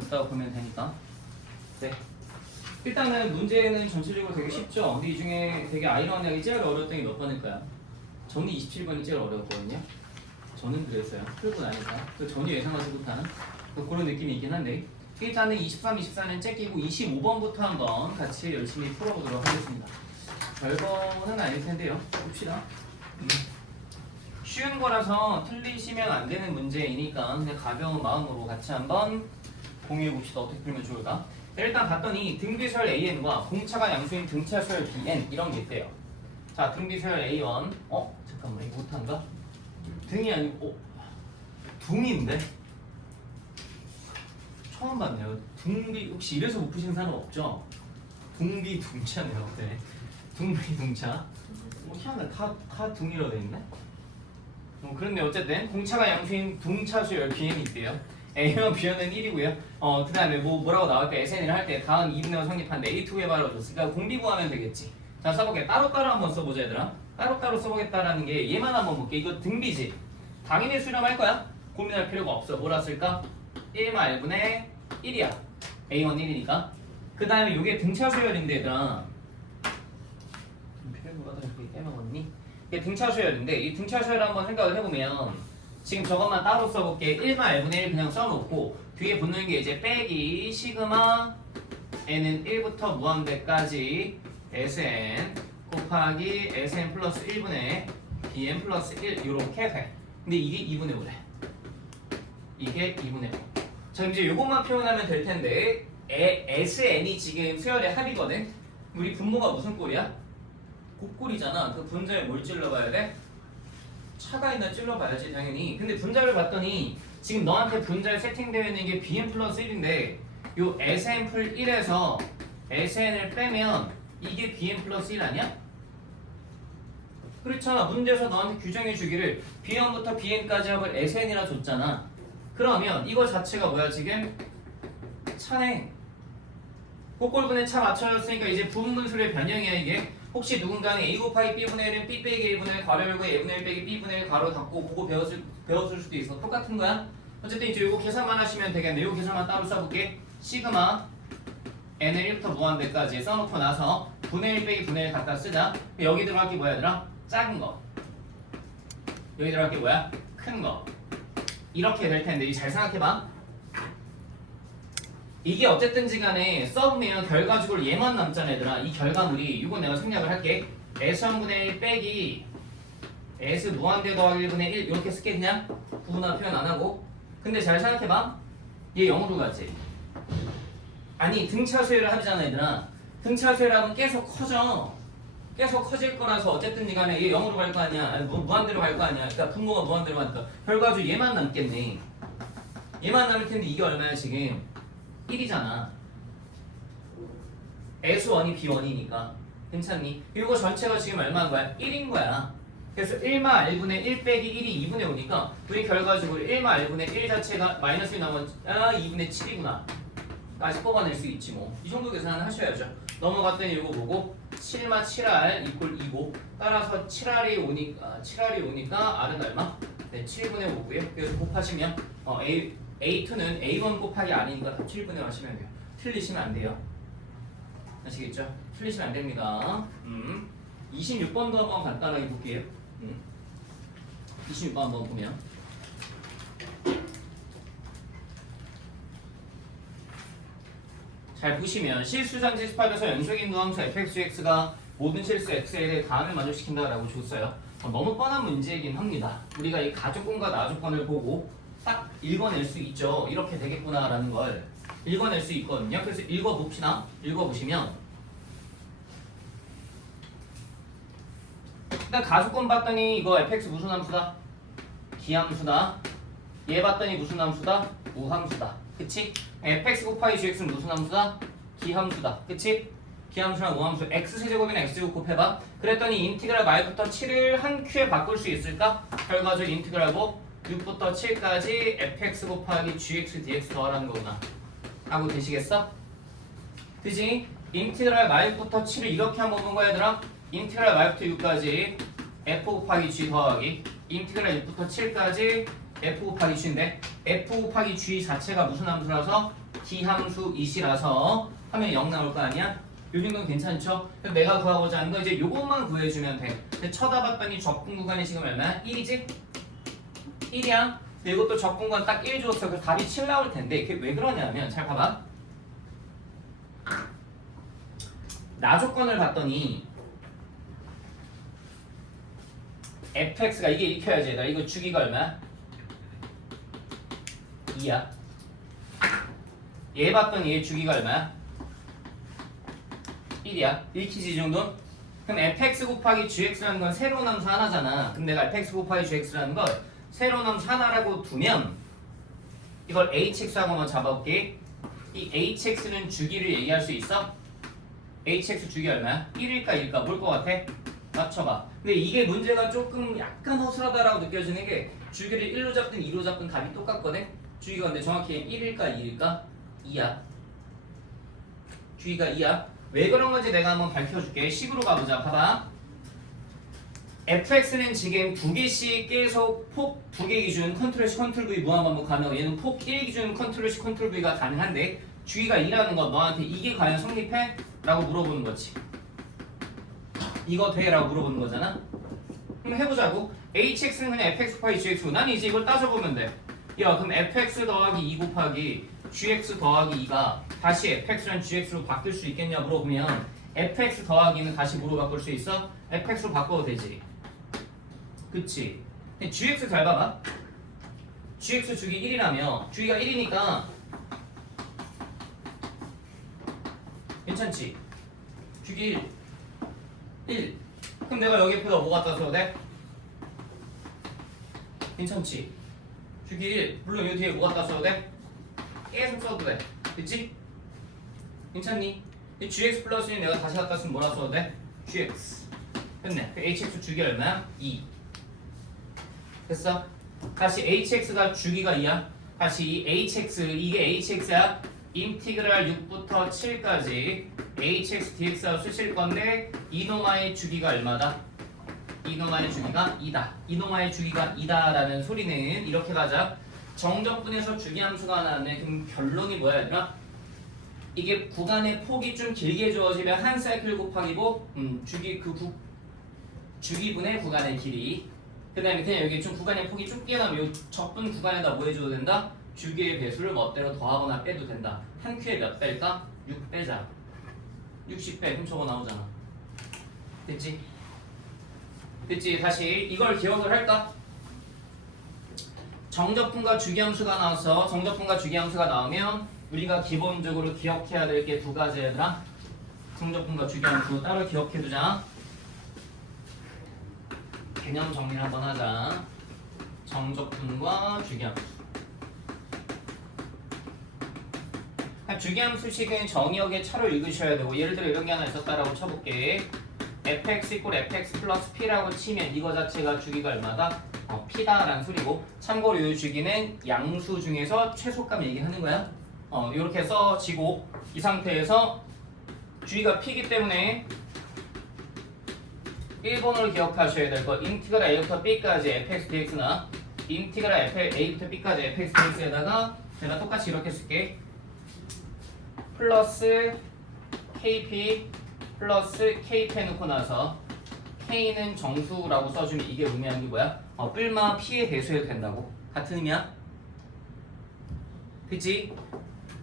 있다고 보면 되니까. 네. 일단은 문제는 전체적으로 되게 쉽죠. 근데 이 중에 되게 아이러니하게 제일 어려웠던 게 몇 번일까요? 전이 27번이 제일 어려웠거든요. 저는 그랬어요. 풀고 나니까. 그 전이 예상하지 못하는 그런 느낌이 있긴 한데 일단은 23, 24는 째끼고 25번부터 한번 같이 열심히 풀어보도록 하겠습니다. 별거는 아닐 텐데요. 봅시다. 쉬운 거라서 틀리시면 안 되는 문제이니까 그냥 가벼운 마음으로 같이 한번 공유해 봅시다. 어떻게 풀면 좋을까? 일단 봤더니 등비서열 AN과 공차가 양수인 등차서열 BN 이런 게 있대요. 자, 등비서열 A1 잠깐만 이거 못한가? 등이 아니고 둥인데? 처음 봤네요. 둥비 혹시 이래서 못 푸신 사람 없죠? 둥비 둥차네요. 네. 둥비 둥차. 희한해. 다 둥이라고 돼 있네. 그런데 어쨌든 공차가 양수인 둥차수열 BN이 있대요. A와 B는 1이고요. 그 다음에 뭐라고 나올까? SN을 할 때 다음 2분의 5 성립한데 A2 해봐라고 줬으니까 공비 구하면 되겠지. 자, 써볼게. 따로따로 한번 써보자, 얘들아. 따로따로 써보겠다라는 게 얘만 한번 볼게. 이거 등비지. 당연히 수렴할 거야. 고민할 필요가 없어. 뭐라 쓸까? 1-R분의 1이야. A1 1이니까. 그 다음에 이게 등차수열인데, 얘들아. 필요가 더 이렇게 빼먹었니? 이게 등차수열인데, 이 등차수열 한번 생각을 해보면 지금 저것만 따로 써볼게. 1-R분의 1 그냥 써놓고 뒤에 붙는 게 이제 빼기 시그마 n은 1부터 무한대까지 Sn 곱하기 Sn 플러스 1분의 Bn 플러스 1 이렇게 돼. 근데 이게 2분의 5래. 이게 2분의 5. 자, 이제 요것만 표현하면 될 텐데 Sn이 지금 수열의 합이거든. 우리 분모가 무슨 꼴이야? 곱꼴이잖아. 그 분자에 뭘 찔러봐야 돼? 차가 있나 찔러봐야지 당연히. 근데 분자를 봤더니 지금 너한테 분자에 세팅되어 있는 게 Bn 플러스 1인데 요 Sn 풀 1에서 Sn을 빼면 이게 Bn 플러스 1 아니야? 그렇잖아. 문제에서 너한테 규정해 주기를 B1부터 Bn까지 합을 Sn이라 줬잖아. 그러면 이거 자체가 뭐야 지금? 차네. 곱골분에 차 맞춰졌으니까 이제 부분분수의 변형이야 이게. 혹시 누군가는 A 곱하기 B분의 1은 B 빼기 A분의 1 가로 열고 A분의 1 빼기 B분의 1 가로 닫고 그거 배웠을 수도 있어. 똑같은 거야. 어쨌든 이제 이거 계산만 하시면 되겠네. 이거 계산만 따로 써볼게. 시그마 n을 1부터 무한대까지 써놓고 나서 분의 1 빼기 분의 1 갖다 쓰자. 여기 들어갈 게 뭐야 얘들아? 작은 거. 여기 들어갈 게 뭐야? 큰 거. 이렇게 될 텐데 이제 잘 생각해봐. 이게 어쨌든지 간에 써보면 결과적으로 얘만 남잖아 얘들아. 이 결과물이 이거 내가 생략을 할게. S1분의 1 빼기 S 무한대 더하기 1분의 1 이렇게 쓸게. 그냥 부분화 표현 안 하고. 근데 잘 생각해봐. 얘 0으로 가지. 아니 등차수열을 하잖아 얘들아. 등차수열하면 계속 커져. 계속 커질 거라서 어쨌든지 간에 얘 0으로 갈 거 아니야. 아니, 무한대로 갈 거 아니야. 그러니까 분모가 무한대로 가니까 결과적으로 얘만 남겠네. 얘만 남을 텐데 이게 얼마야 지금? 1이잖아. S1이 B1이니까 괜찮니? 이거 전체가 지금 얼마인 거야? 1인 거야. 그래서 1-R분의 1 빼기 1이 2분의 5니까 우리 결과적으로 1-R분의 1 자체가 마이너스 1 나오면 2분의 7이구나 까지 뽑아낼 수 있지 뭐. 이 정도 계산은 하셔야죠. 넘어갔더니 이거 보고 7-7R 이꼴 2고 따라서 7R이 오니까 R은 얼마? 네, 7분의 5고요. 그래서 곱하시면 A2는 A1 곱하기 R이니까 다 7분의 5 하시면 돼요. 틀리시면 안 돼요. 아시겠죠? 틀리시면 안 됩니다. 26번도 한번 간단하게 볼게요. 26번 한번 보면 잘 보시면 실수장지 18에서 연속인 누함수 fx가 모든 실수 x에 대해 다음을 만족시킨다라고 줬어요. 너무 뻔한 문제이긴 합니다. 우리가 이 가조건과 나조건을 보고 딱 읽어낼 수 있죠. 이렇게 되겠구나라는 걸 읽어낼 수 있거든요. 그래서 읽어봅시다. 읽어보시면 일단 가조건 봤더니 이거 fx 무슨 함수다? 기함수다. 얘 봤더니 무슨 함수다? 우함수다. 그치? fx 곱하기 gx는 무슨 함수다? 기함수다. 그치? 기함수랑 우함수 x세제곱이나 x제곱 곱해봐. 그랬더니 인티그랄 말부터 7을 한 큐에 바꿀 수 있을까? 결과적으로 인티그랄고 6부터 7까지 fx 곱하기 gx dx 더하라는 거구나 하고 되시겠어? 그지? 인티그랄 말부터 7을 이렇게 한번 본 거야 얘들아. 인티그랄 말부터 6까지 f 곱하기 g 더하기 인티그랄 6부터 7까지 f 곱하기 g인데 f 곱하기 g 자체가 무슨 함수라서 D 함수 이시라서 하면 0 나올 거 아니야? 요 정도는 괜찮죠? 그래서 내가 구하고자 하는 거 이제 요것만 구해주면 돼. 근데 쳐다봤더니 적분 구간이 지금 얼마야? 1이지? 1이야? 근데 이것도 적분 구간 딱 1 줬어. 그래서 답이 7 나올 텐데 그게 왜 그러냐면 잘 봐봐. 나 조건을 봤더니 fx가 이게 익혀야지 얘들아. 이거 주기가 얼마야? 2야. 얘 봤더니 얘 주기가 얼마야? 1이야. 읽히지 이 정도? 그럼 fx 곱하기 gx라는 건 새로운 함수 하나잖아. 그럼 내가 fx 곱하기 gx라는 걸 새로운 함수 하나라고 두면 이걸 hx하고 한번 잡아볼게. 이 hx는 주기를 얘기할 수 있어? hx 주기 얼마야? 1일까 2일까? 뭘 것 같아? 맞춰봐. 근데 이게 문제가 조금 약간 허술하다라고 느껴지는 게 주기를 1로 잡든 2로 잡든 답이 똑같거든? 주기가 근데 정확히 1일까 2일까? 2야. 주기가 2야. 왜 그런 건지 내가 한번 밝혀줄게. 식으로 가보자. 봐봐. fx는 지금 두 개씩 계속 폭 두 개 기준 컨트롤 C 컨트롤 V 무한 반복 가능. 얘는 폭 1 기준 컨트롤 C 컨트롤 V가 가능한데 주기가 2라는 건 너한테 이게 과연 성립해? 라고 물어보는 거지. 이거 돼? 라고 물어보는 거잖아. 그럼 해보자고. hx는 그냥 fx 곱하기 gx고 난 이제 이걸 따져보면 돼. 야 그럼 fx 더하기 2 곱하기 gx 더하기 2가 다시 fx랑 gx로 바뀔 수 있겠냐 물어보면 fx 더하기는 다시 뭐로 바꿀 수 있어? fx로 바꿔도 되지. 그치? 근데 gx 잘 봐봐. gx 주기 1이라며 주기가 1이니까 괜찮지? 주기 1 그럼 내가 여기 옆에다 뭐 갖다 써도 돼? 괜찮지? 주기 1 물론 여기 뒤에 뭐 갖다 써도 돼? 계속 써도 돼. 됐지? 괜찮니? gx 플러스는 내가 다시 갖다 쓰면 뭐라 써도 돼? gx 됐네. hx 주기 얼마야? 2 됐어? 다시 hx가 주기가 2야. 다시 이 hx 이게 hx야. 인티그랄 6부터 7까지 hx dx하고 쓰실 건데 이노마의 주기가 얼마다? 이노마의 주기가 2다. 이노마의 주기가 2다라는 소리는 이렇게 가자. 정적분에서 주기함수가 나왔네. 그럼 결론이 뭐야 얘들아? 이게 구간의 폭이 좀 길게 주어지면 한 사이클 곱하기 뭐? 주기분의 구간의 길이. 그 다음에 그냥 여기 좀 구간의 폭이 좁게 나면 이 적분 구간에다 뭐 해줘도 된다? 주기의 배수를 멋대로 더하거나 빼도 된다. 한 큐에 몇 뺄까? 6 빼자. 60 빼. 그럼 저거 나오잖아. 됐지? 됐지? 다시 이걸 기억을 할까? 정적분과 주기함수가 나와서 정적분과 주기함수가 나오면 우리가 기본적으로 기억해야 될 게 두 가지 얘들아. 정적분과 주기함수 따로 기억해두자. 개념 정리를 한번 하자. 정적분과 주기함수. 주기함수식은 정의역의 차로 읽으셔야 되고 예를 들어 이런 게 하나 있었다라고 쳐볼게. fx 이꼴 fx 플러스 p라고 치면 이거 자체가 주기가 얼마다? p다라는 소리고 참고로 이 주기는 양수 중에서 최소값 얘기하는 거야. 이렇게 써지고 이 상태에서 주기가 p이기 때문에 1번으로 기억하셔야 될 거 인티그랄 a부터 b까지 fx dx나 인티그랄 a부터 b까지 fx dx에다가 내가 똑같이 이렇게 쓸게. 플러스 kp 플러스 kp 해놓고 나서 k는 정수라고 써주면 이게 의미하는 게 뭐야? 뿔마 p의 배수해도 된다고. 같은 의미야? 그치?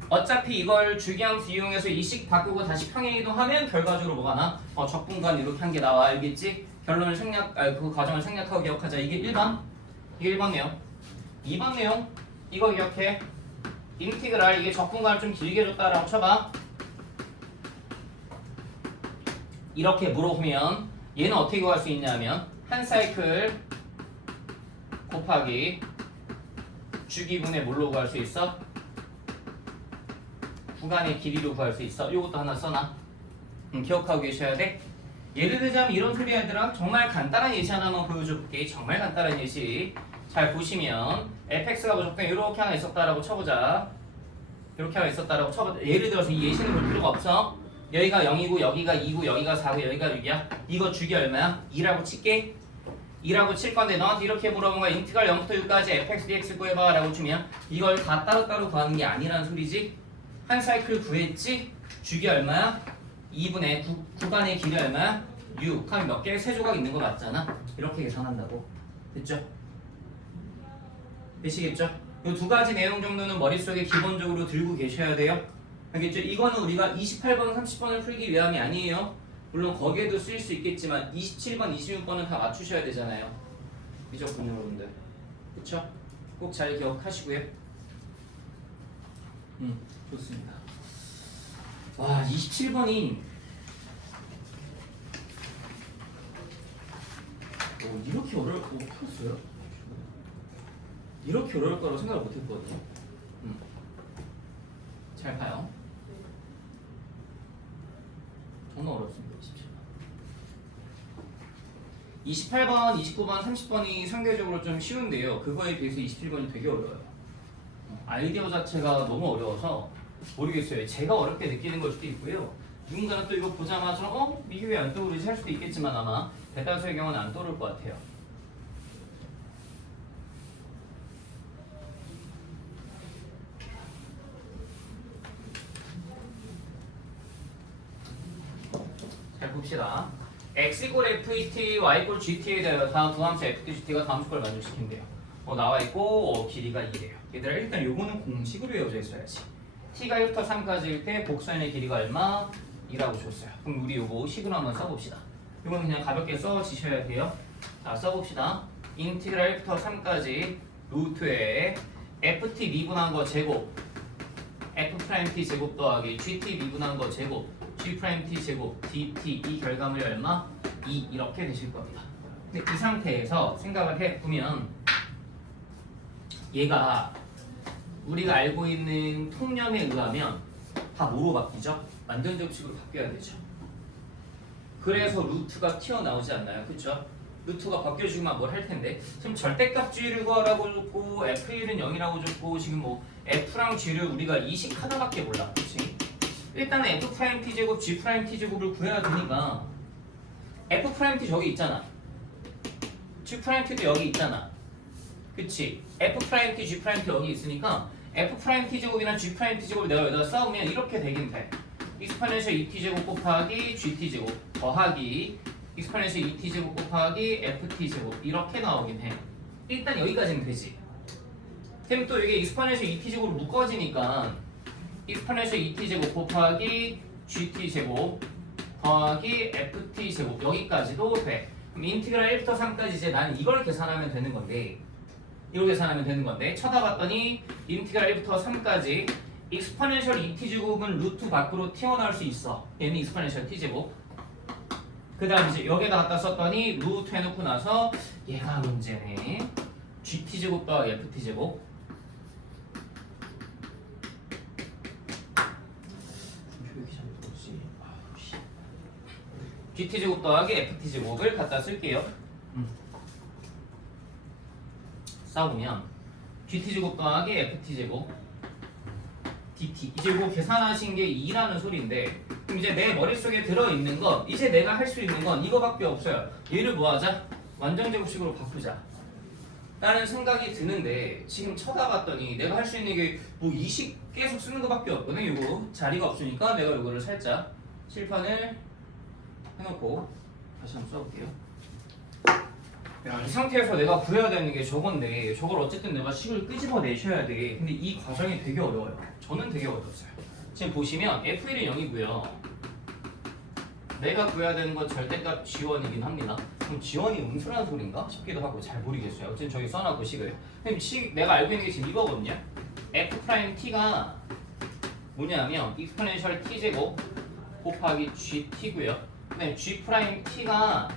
어차피 이걸 주기함수 이용해서 이식 바꾸고 다시 평행 이동하면 결과적으로 뭐가 나? 적분간 이렇게 한 게 나와. 알겠지? 결론을 그 과정을 생략하고 기억하자. 이게 1번? 이게 1번 내용. 2번 내용 이거 기억해. 인티그랄 이게 적분간을 좀 길게 줬다라고 쳐봐. 이렇게 물어보면 얘는 어떻게 구할 수 있냐면 한 사이클 곱하기 주기분의 뭘로 구할 수 있어? 구간의 길이로 구할 수 있어. 요것도 하나 써놔. 기억하고 계셔야 돼. 예를 들자면 이런 소리 얘들아 정말 간단한 예시 하나만 보여줄게. 정말 간단한 예시. 잘 보시면 fx가 무조건 이렇게 하나 있었다라고 쳐보자. 이렇게 하나 있었다라고 쳐보자. 예를 들어서 이 예시는 볼 필요가 없어. 여기가 0이고 여기가 2고 여기가 4고 여기가 6이야. 이거 주기 얼마야? 2라고 칠게. 2라고 칠 건데 너한테 이렇게 물어본 거야. 인티그랄 0부터 6까지 fx dx 구해봐 라고 주면 이걸 다 따로따로 구하는 게 아니라는 소리지. 한 사이클 구했지? 주기 얼마야? 2분의 구간의 길이 얼마야? 6 하면 몇 개? 세 조각 있는 거 맞잖아? 이렇게 계산한다고. 됐죠? 되시겠죠? 이 두 가지 내용 정도는 머릿속에 기본적으로 들고 계셔야 돼요. 알겠죠? 이거는 우리가 28번, 30번을 풀기 위함이 아니에요. 물론 거기에도 쓰일 수 있겠지만 27번, 26번은 다 맞추셔야 되잖아요. 미적분 여러분들. 그쵸? 꼭 잘 기억하시고요. 좋습니다. 와, 27번이 이렇게 어려울 거 풀었어요? 이렇게 어려울 거라고 생각을 못 했거든요. 잘 봐요. 정말 어렵습니다. 27번, 29번, 30번이 상대적으로 좀 쉬운데요. 그거에 비해서 27번이 되게 어려워요. 아이디어 자체가 너무 어려워서 모르겠어요. 제가 어렵게 느끼는 걸 수도 있고요. 누군가는 또 이거 보자마자 이게 왜 안 떠오르지 할 수도 있겠지만 아마 대다수의 경우는 안 떠오를 것 같아요. 잘 봅시다. x 이꼴 FET, y 이꼴 GT에 대하여 다음 두 함수 FT, GT가 다음 수걸 만족시킨대요. 나와 있고 길이가 2래요. 얘들아 일단 요거는 공식으로 이어져 있어야지. t가 1부터 3까지일 때 복선의 길이가 얼마? 2라고 줬어요. 그럼 우리 요거 식으로 한번 써봅시다. 이건 그냥 가볍게 써지셔야 돼요. 자, 써봅시다. 인티그랄 1부터 3까지 루트에 ft 미분한 거 제곱 f't 제곱 더하기 gt 미분한 거 제곱 g't 제곱 dt 이 결과물이 얼마? 2 이렇게 되실 겁니다. 근데 이 상태에서 생각을 해보면 얘가 우리가 알고 있는 통념에 의하면 다 뭐로 바뀌죠? 완전접식으로 바뀌어야 되죠. 그래서 루트가 튀어나오지 않나요? 그쵸? 루트가 바뀌어주기만 뭘 할 텐데 지금 절대값 g를 구하라고 줬고 f1은 0이라고 줬고 지금 뭐 f랑 g를 우리가 이식 하나밖에 몰라. 그치? 일단은 f' t제곱 g' t제곱을 구해야 되니까 f' 저기 있잖아. g' t도 여기 있잖아. 그치? f' t, g' t 여기 있으니까 f' t제곱이나 g' t제곱을 내가 여기다 쌓으면 이렇게 되긴 돼. 익스포넨셜 2t제곱 곱하기 gt제곱 더하기 익스포넨셜 2t제곱 곱하기 ft제곱 이렇게 나오긴 해. 일단 여기까지는 되지. 그럼 또 이게 익스포넨셜 2t제곱으로 묶어지니까 익스포넨셜 2t제곱 곱하기 gt제곱 더하기 ft제곱 여기까지도 돼. 그럼 인티그랄 1부터 3까지 이제 나는 이걸 계산하면 되는 건데 이걸 계산하면 되는 건데 쳐다봤더니 인티그랄 1부터 3까지 익스포넨셜 2t제곱은 루트 밖으로 튀어나올 수 있어. 얘는 익스포넨셜 t제곱. 그 다음 이제 여기다 갖다 썼더니 루트 해놓고 나서 얘가 문제네. gt제곱 더하기 ft제곱. gt제곱 더하기 ft제곱을 갖다 쓸게요. 써보면 gt제곱 더하기 ft제곱 dt 이제 이거 계산하신 게 2라는 소리인데 그럼 이제 내 머릿속에 들어있는 건 이제 내가 할 수 있는 건 이거밖에 없어요. 얘를 뭐 하자? 완전제곱식으로 바꾸자 라는 생각이 드는데 지금 쳐다봤더니 내가 할 수 있는 게 뭐 이식 계속 쓰는 거밖에 없거든. 이거 자리가 없으니까 내가 이거를 살짝 칠판을 해놓고 다시 한번 써볼게요. 야, 이 상태에서 내가 구해야 되는 게 저건데 저걸 어쨌든 내가 식을 끄집어내셔야 돼. 근데 이 과정이 되게 어려워요. 저는 되게 어려웠어요. 지금 보시면 F1은 0이고요. 내가 구해야 되는 건 절대값 G1이긴 합니다. 그럼 G1이 음수라는 소린가 싶기도 하고 잘 모르겠어요. 어쨌든 저기 써놨고 식을. 그럼 식 내가 알고 있는 게 지금 이거거든요. F'T가 뭐냐면 익스포넨셜 T제곱 곱하기 GT고요. 그다음에 G'T가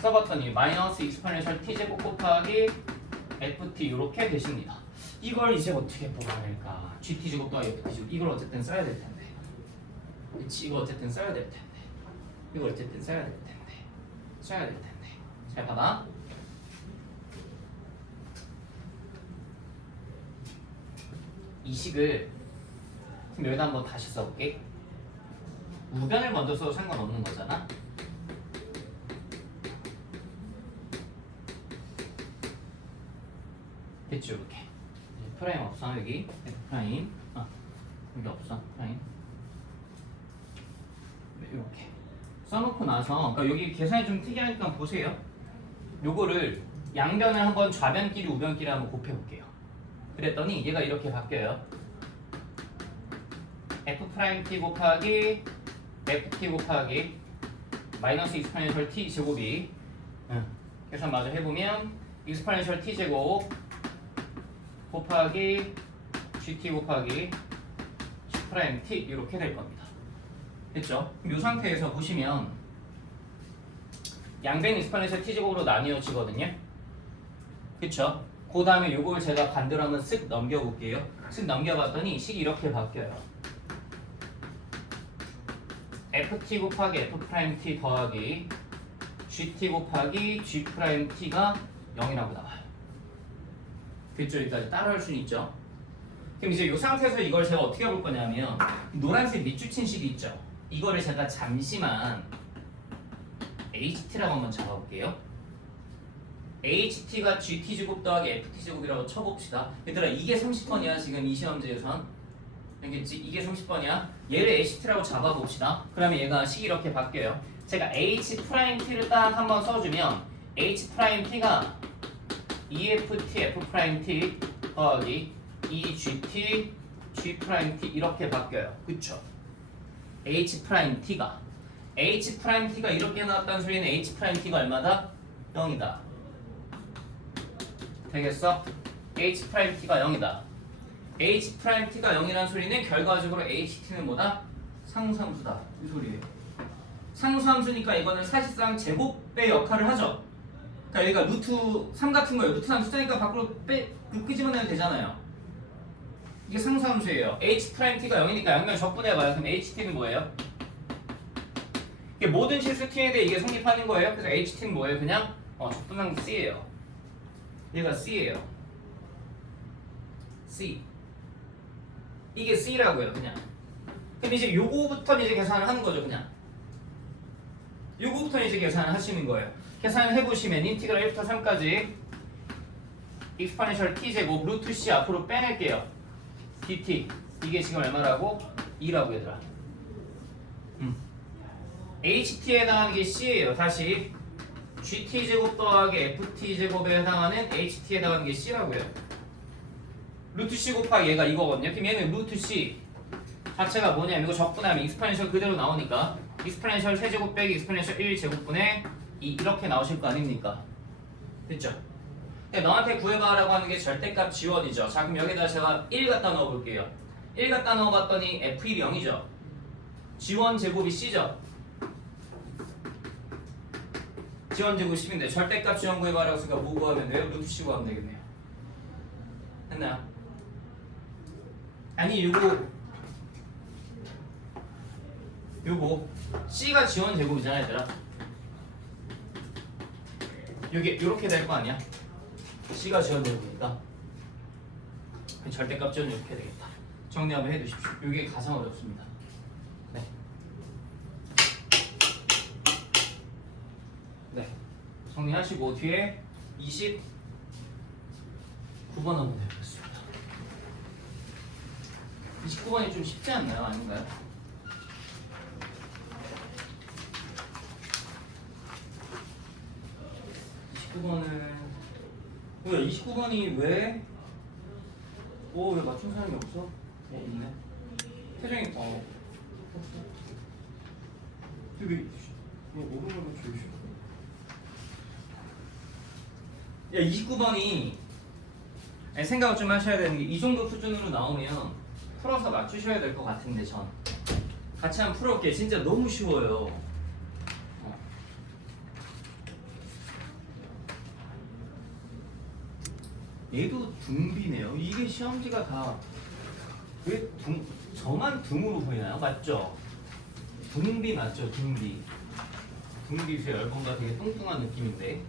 써봤더니 마이너스 익스포넨셜 t제곱 곱하기 ft 이렇게 되십니다. 이걸 이제 어떻게 뽑아낼까? gt제곱 더하기 ft제곱 이걸 어쨌든 써야 될 텐데. 그치? 이거 어쨌든 써야 될 텐데. 이걸 어쨌든 써야 될 텐데. 써야 될 텐데. 잘 봐봐. 이 식을 그럼 여기다 한번 다시 써볼게. 우변을 먼저 써도 상관없는 거잖아. 됐죠 이렇게. 프라임 없어 여기 F 프라임. 여기 없어. 프라임. 네, 이렇게 써놓고 나서 그러니까 여기 계산이 좀 특이하니까 보세요. 요거를 양변을 한번 좌변끼리 우변끼리 한번 곱해볼게요. 그랬더니 얘가 이렇게 바뀌어요. f'(t) 곱하기 ft 곱하기 마이너스 익스포넨셜 t 제곱이 계산 마저 해보면 익스포넨셜 t 제곱 곱하기 gt 곱하기 g'(t) 이렇게 될 겁니다. 됐죠? 그럼 이 상태에서 보시면 양변 익스포넨셜 t 제곱으로 나뉘어지거든요. 그쵸? 그 다음에 요걸 제가 반대로 한번 쓱 넘겨볼게요. 쓱 넘겨봤더니 식이 이렇게 바뀌어요. ft 곱하기 f'(t) 더하기 gt 곱하기 g'(t가 0이라고 나와요. 그쵸? 여기까지 따라할 수는 있죠. 그럼 이제 이 상태에서 이걸 제가 어떻게 볼 거냐면 노란색 밑줄친 식이 있죠. 이거를 제가 잠시만 ht라고 한번 잡아볼게요. ht가 gt제곱 더하기 ft제곱이라고 쳐봅시다. 얘들아 이게 30번이야 지금 이 시험지에선. 알겠지? 이게 30번이야. 얘를 ht라고 잡아봅시다. 그러면 얘가 식이 이렇게 바뀌어요. 제가 h't를 딱 한번 써주면 h't가 EFT F'T 더하기 EGT G'T 이렇게 바뀌어요. 그쵸? H't가 이렇게 나왔다는 소리는 H't가 얼마다? 0이다. 되겠어? H't가 0이다. H't가 0이라는 소리는 결과적으로 HT는 뭐다? 상수함수다. 이 소리예요. 상수함수니까 이거는 사실상 제곱의 역할을 하죠. 그러니까 여기가 루트 3 같은 거예요. 루트 3 숫자니까 밖으로 끄집어내면 되잖아요. 이게 상수함수예요. H't가 0이니까 양변 적분해봐요. 그럼 HT는 뭐예요? 이게 모든 실수 t에 대해 이게 성립하는 거예요. 그래서 HT는 뭐예요? 그냥 적분함수 C예요. 얘가 C예요. C. 이게 C라고요. 그냥. 그럼 이제 요거부터 이제 계산을 하는 거죠. 그냥. 요거부터 이제 계산을 하시는 거예요. 계산을 해보시면 인티그랄 1부터 3까지 익스포넨셜 t 제곱 루트 c 앞으로 빼낼게요. dt 이게 지금 얼마라고? 2라고 얘들아. ht에 해당하는 게 c예요. 다시 gt 제곱 더하기 ft 제곱에 해당하는 ht에 해당하는 게 c라고요. 루트 c 곱하기 얘가 이거거든요. 그럼 얘는 루트 c 자체가 뭐냐면 이거 적분하면 익스포넨셜 그대로 나오니까 익스포넨셜 세제곱 빼기 익스포넨셜 1제곱분의 2 이렇게 나오실 거 아닙니까? 됐죠? 너한테 구해봐라고 하는 게 절대값 지원이죠. 자 그럼 여기다 제가 1 갖다 넣어볼게요. 1 갖다 넣어봤더니 F1이 0이죠. 지원 제곱이 C죠. 지원 제곱 10인데 절대값 지원 구해봐라고 했으니까 뭐 구하면 돼요? 루트 C 구하면 되겠네요. 됐나요? 아니 요거 C가 지원 제곱이잖아 얘들아. 요게 요렇게 될 거 아니야? C가 지원 제곱이니까 절대값 지원 이렇게 되겠다. 정리 한번 해두십시오. 요게 가장 어렵습니다. 네. 네. 정리하시고 뒤에 29번 한번 해보겠습니다. 29번이 좀 쉽지 않나요? 아닌가요? 29번이 왜? 왜 맞춘 사람이 없어? 있네. 태정이 없어. 되게 오른쪽으로 주시. 야 29번이 생각을 좀 하셔야 되는 게 이 정도 수준으로 나오면 풀어서 맞추셔야 될 것 같은데 전 같이 한번 풀어볼게요. 진짜 너무 쉬워요. 얘도 둥비네요. 이게 시험지가 다 왜 저만 둥으로 보이나요? 맞죠? 둥비 맞죠? 둥비. 둥비수열 뭔가 되게 뚱뚱한 느낌인데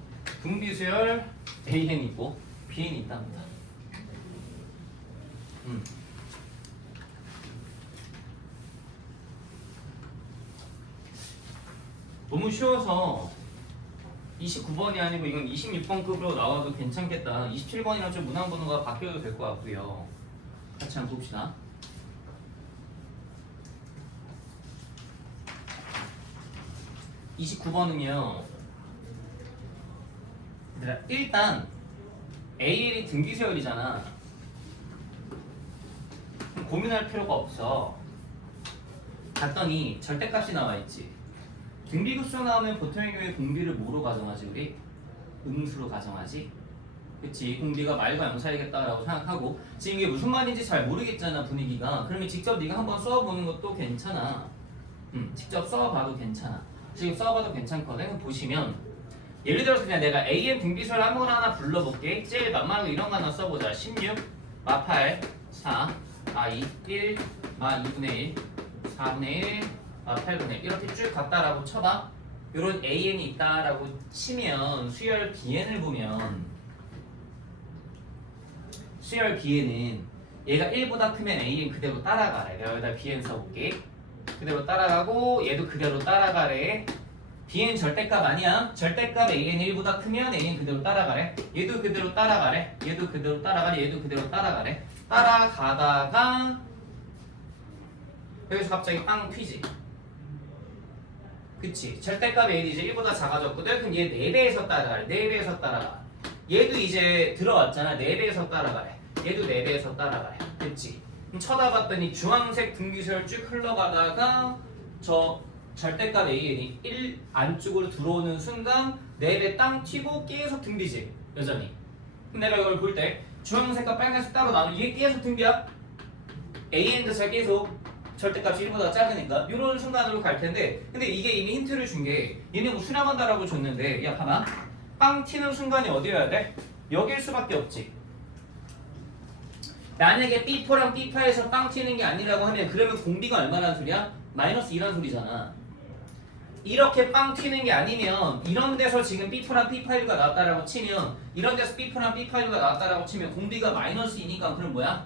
둥비수열 AN 있고 BN 있답니다. 너무 쉬워서 29번이 아니고 이건 26번급으로 나와도 괜찮겠다. 27번이랑 좀 문항번호가 바뀌어도 될 것 같고요. 같이 한번 봅시다. 29번은요. 일단 AL이 등기수열이잖아. 고민할 필요가 없어. 봤더니 절대값이 나와있지. 등비급수 나오면 보통의 경우에 공비를 뭐로 가정하지 우리? 음수로 가정하지. 그치? 공비가 말과 양사이겠다라고 생각하고 지금 이게 무슨 말인지 잘 모르겠잖아 분위기가. 그러면 직접 네가 한번 써보는 것도 괜찮아. 직접 써봐도 괜찮아. 지금 써봐도 괜찮거든. 그럼 보시면 예를 들어서 그냥 내가 AM 등비수열 아무거나 하나 불러볼게. 제일 만만하고 이런 거 하나 써보자. 16, 마 8, 4, 마 2, 1, 마 2분의 1, 4분의 1, 마 8분의 1 이렇게 쭉 갔다라고 쳐봐. 요런 AN이 있다라고 치면 수열 BN을 보면 수열 BN은 얘가 1보다 크면 AN 그대로 따라가래. 내가 여기다 BN 써볼게. 그대로 따라가고 얘도 그대로 따라가래. BN 절대값 아니야. 절대값 AN 1보다 크면 AN 그대로 따라가래. 얘도 그대로 따라가래. 얘도 그대로 따라가래. 얘도 그대로 따라가래. 따라가다가 여기서 갑자기 빵 튀지. 그치? 절대값 AN이 이제 1보다 작아졌거든. 그럼 얘 4배에서 따라가래. 4배에서 따라가. 얘도 이제 들어왔잖아. 4배에서 따라가래. 얘도 4배에서 따라가래. 그치? 그럼 쳐다봤더니 주황색 등기수열 쭉 흘러가다가 저 절대값 AN이 1 안쪽으로 들어오는 순간 4배 땅 튀고 계속 등비지. 여전히. 그럼 내가 이걸 볼 때 주황색과 빨간색 따로 나누면 이게 계속 등비야. AN 자체가 계속 절대값이 1보다 작으니까 이런 순간으로 갈 텐데 근데 이게 이미 힌트를 준 게 얘는 뭐 수렴한다라고 줬는데 야 봐봐. 빵 튀는 순간이 어디여야 돼? 여길 수밖에 없지. 만약에 B4랑 B5에서 빵 튀는 게 아니라고 하면 그러면 공비가 얼마나 소리야? 마이너스 2란 소리잖아. 이렇게 빵 튀는 게 아니면 이런 데서 지금 B4랑 B5가 나왔다라고 치면 이런 데서 B4랑 B5가 나왔다라고 치면 공비가 마이너스 2니까 그럼 뭐야?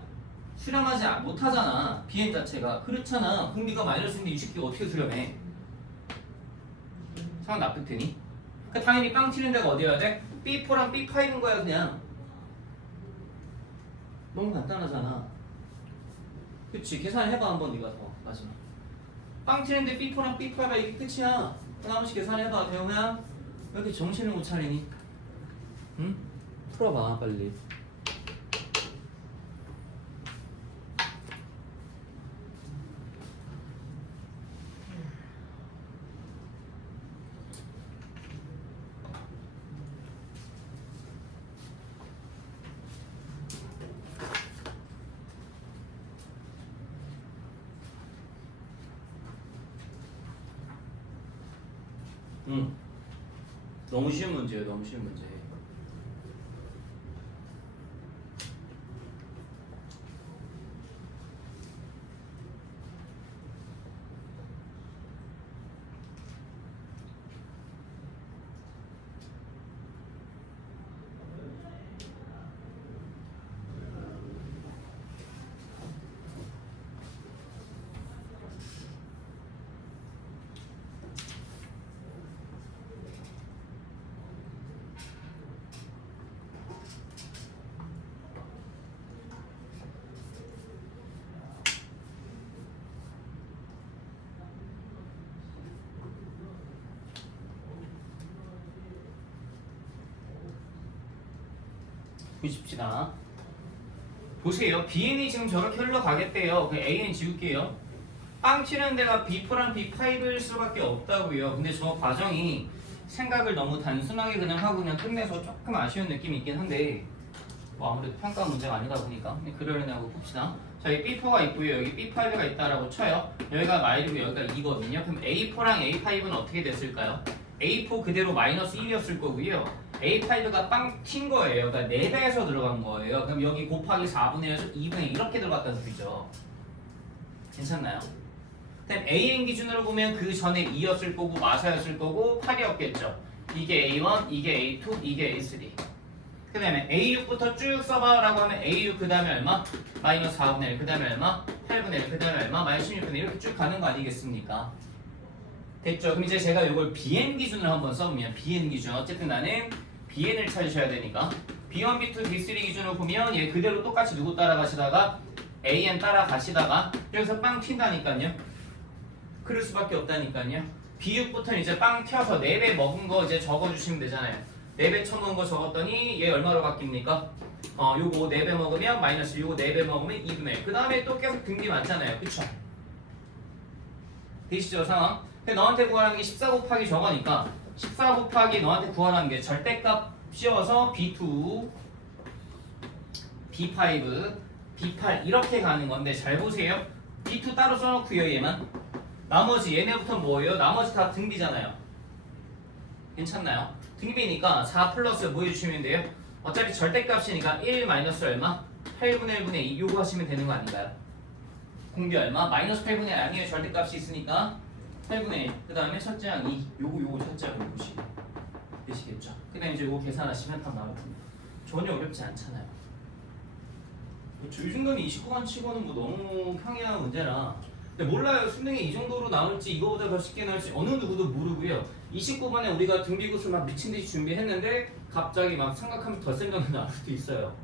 수렴하지 못하잖아. BN 자체가. 그렇잖아. 공비가 마이너스인데 이 새끼가 어떻게 수렴해? 상황 납득 되니? 그 당연히 빵 튀는 데가 어디여야 돼? B4랑 B5인 거야 그냥. 너무 간단하잖아. 그치? 계산해봐 한번 네가 더 마지막. 빵 튀는데 B4랑 B5가 이게 끝이야. 한 번씩 계산해봐 대용아. 왜 이렇게 정신을 못 차리니? 응? 풀어봐 빨리. 너무 쉬운 문제예요. 너무 쉬운 문제. 보십시다. 보세요. BN이 지금 저렇게 흘러가겠대요. 그냥 AN 지울게요. 빵 튀는 데가 B4랑 B5일 수밖에 없다고요. 근데 저 과정이 생각을 너무 단순하게 그냥 하고 그냥 끝내서 조금 아쉬운 느낌이 있긴 한데 뭐 아무래도 평가 문제가 아니다 보니까 그러려냐고 봅시다. 자, 여기 B4가 있고요. 여기 B5가 있다라고 쳐요. 여기가 마일이고 여기가 2거든요. 그럼 A4랑 A5는 어떻게 됐을까요? A4 그대로 마이너스 1이었을 거고요. A5가 빵 튄 거예요. 그러니까 4배에서 들어간 거예요. 그럼 여기 곱하기 4분의 1에서 2분의 1 이렇게 들어갔다는 소리죠. 괜찮나요? 그럼 AN 기준으로 보면 그 전에 2였을 거고 마사였을 거고 8이었겠죠. 이게 A1, 이게 A2, 이게 A3. 그 다음에 A6부터 쭉 써봐라고 하면 A6 그 다음에 얼마? 마이너스 4분의 1, 그 다음에 얼마? 8분의 1, 그 다음에 얼마? 마이너스 16분의 1 이렇게 쭉 가는 거 아니겠습니까? 됐죠? 그럼 이제 제가 이걸 BN 기준을 한번 써보면 BN 기준 어쨌든 나는 BN을 찾으셔야 되니까 B1, B2, B3 기준으로 보면 얘 그대로 똑같이 누구 따라가시다가 AN 따라가시다가 여기서 빵 튄다니까요. 그럴 수밖에 없다니까요. 비육부터는 이제 빵 튀어서 4배 먹은 거 이제 적어주시면 되잖아요. 4배 쳐먹은 거 적었더니 얘 얼마로 바뀝니까? 요거 4배 먹으면 마이너스, 요거 4배 먹으면 2분의 1. 그 다음에 또 계속 등비 많잖아요. 그쵸? 되시죠 상황? 근데 너한테 구하라는 게 14 곱하기 저거니까 14 곱하기 너한테 구하라는 게 절대값 씌워서 B2, B5, B8 이렇게 가는 건데 잘 보세요. B2 따로 써놓고요 얘만. 나머지 얘네부터 뭐예요? 나머지 다 등비잖아요. 괜찮나요? 등비니까 4 플러스 뭐 해주시면 돼요? 어차피 절대값이니까 1 마이너스 얼마? 8분의 1분의 2 요거 하시면 되는 거 아닌가요? 공비 얼마? 마이너스 8분의 1 아니에요. 절대값이 있으니까 8분의 1. 그 다음에 첫째 항 2. 요거 첫째 항 요것이 되시겠죠? 그 다음에 이제 요거 계산하시면 다 나옵니다. 전혀 어렵지 않잖아요. 요즘도는 29만 치고는 뭐 너무 평이한 문제라. 근데 몰라요. 수능에 이 정도로 나올지 이거보다 더 쉽게 나올지 어느 누구도 모르고요. 29번에 우리가 등비구술 막 미친듯이 준비했는데 갑자기 막 삼각하면 덧셈 정도 나올 수도 있어요.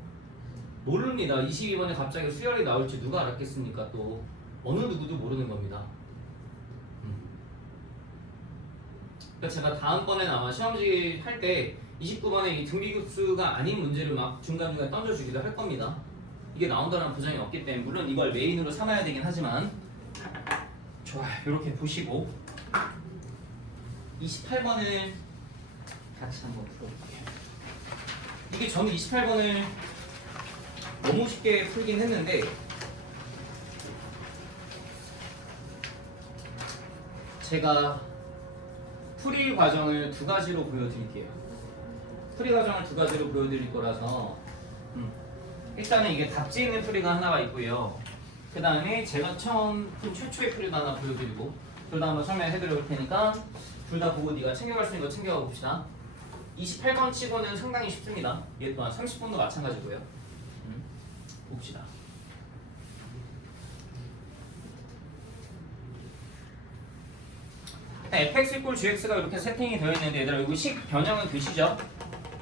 모릅니다. 22번에 갑자기 수열이 나올지 누가 알았겠습니까? 또 어느 누구도 모르는 겁니다. 그러니까 제가 다음번에는 아마 시험지 할 때 29번에 이 등비급수가 아닌 문제를 막 중간중간 던져주기도 할 겁니다. 이게 나온다는 보장이 없기 때문에 물론 이걸 메인으로 삼아야 되긴 하지만 좋아요. 이렇게 보시고 28번을 같이 한번 풀어볼게요. 이게 저는 28번을 너무 쉽게 풀긴 했는데 제가 풀이 과정을 두 가지로 보여드릴게요. 풀이 과정을 두 가지로 보여드릴 거라서 일단은 이게 답지 있는 풀이가 하나가 있고요. 그 다음에 제가 처음 푼 최초의 풀이도 하나 보여드리고 둘 다 한번 설명해드려 볼 테니까 둘 다 보고 네가 챙겨갈 수 있는 거 챙겨가 봅시다. 28번 치고는 상당히 쉽습니다. 얘 또한 30번도 마찬가지고요. 봅시다. fx 이꼴 gx가 이렇게 세팅이 되어 있는데 얘들아 이거 식 변형은 되시죠?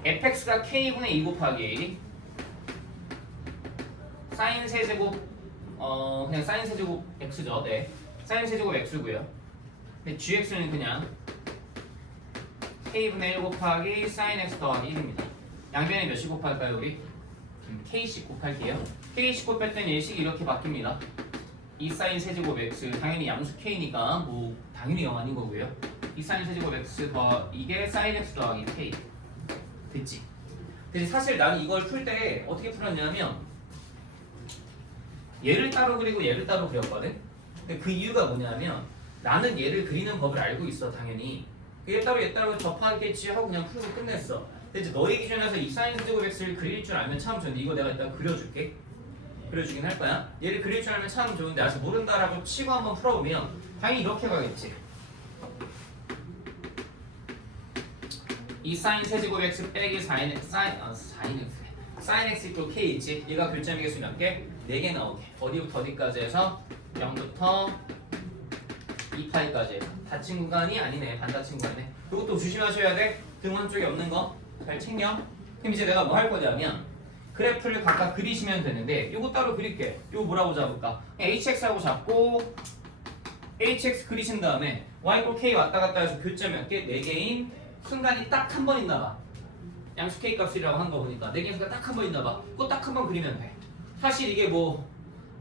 fx가 k분의 2 곱하기 사인 세제곱 그냥 사인 세제곱 x죠. 네. 사인 세제곱 x고요. 근데 gx는 그냥 k분의 1 곱하기 사인 x 더하기 1입니다. 양변에 몇씩 곱할까요 우리? k씩 곱할게요. k씩 곱할 때는 예식이 이렇게 바뀝니다. 2 사인 세제곱 x 당연히 양수 k니까 뭐 당연히 0 아닌 거고요. 2 사인 세제곱 x 더 이게 사인 x 더하기 k 됐지? 근데 사실 나는 이걸 풀 때 어떻게 풀었냐면 얘를 따로 그리고 얘를 따로 그렸거든? 근데 그 이유가 뭐냐면 나는 얘를 그리는 법을 알고 있어 당연히. 얘 따로 접하겠지 하고 그냥 풀고 끝냈어. 근데 이제 너희 기준에서 이 사인 세제곱 x를 그릴 줄 알면 참 좋은데 이거 내가 이따 그려줄게. 그려주긴 할 거야. 얘를 그릴 줄 알면 참 좋은데 아직 모른다라고 치고 한번 풀어보면 당연히 이렇게 가겠지. 이 사인 세제곱 x 빼기 사인 x 사인 x 이꼴 k 있지? 얘가 교점의 개수 몇 개? 4개 나오게. 어디부터 어디까지 해서 0부터 2파이까지 해서 닫힌 구간이 아니네. 반닫힌 구간이네. 이것도 조심하셔야 돼. 등원 쪽에 없는 거 잘 챙겨. 그럼 이제 내가 뭐 할 거냐면 그래프를 각각 그리시면 되는데 요거 따로 그릴게. 요거 뭐라고 잡을까? hx하고 잡고 hx 그리신 다음에 y 꼴 k 왔다 갔다 해서 교점 몇 개? 4개인 순간이 딱 한 번 있나 봐. 양수 k 값이라고 한 거 보니까 4개인 순간 딱 한 번 있나 봐. 그거 딱 한 번 그리면 돼. 사실 이게 뭐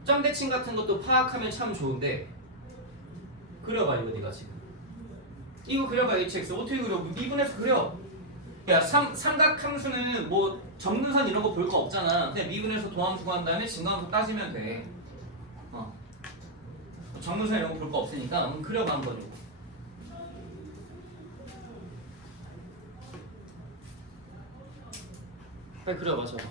점대칭 같은 것도 파악하면 참 좋은데 그려봐 이거 네가 지금. 이거 그려봐 hx 어떻게 그려? 미분해서 그려. 야 삼각함수는 뭐 정근선 이런 거 볼 거 없잖아. 그냥 미분해서 도함수 구한 다음에 증가함수 따지면 돼. 정근선 이런 거 볼 거 없으니까 그려봐 한번 이거. 빨리 그려봐 저거.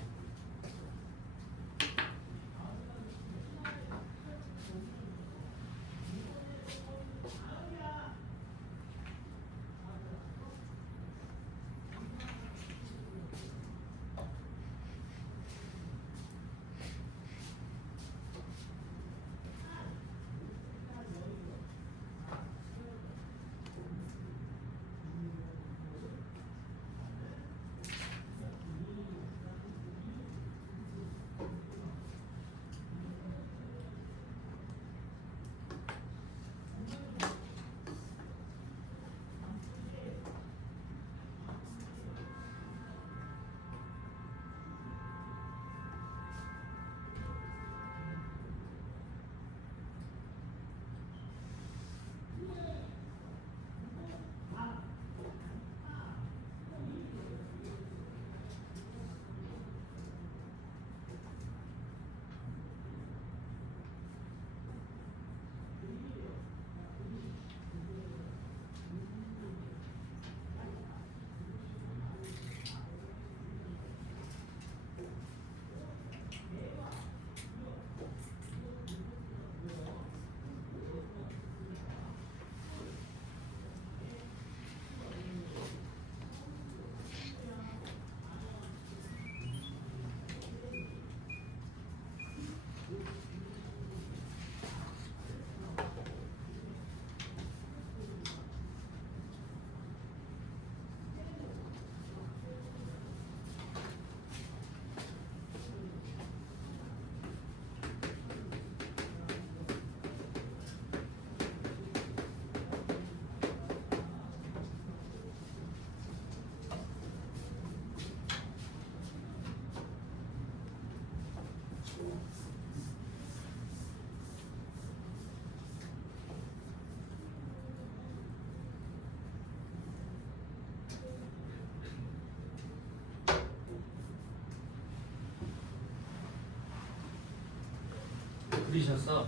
들으셨어?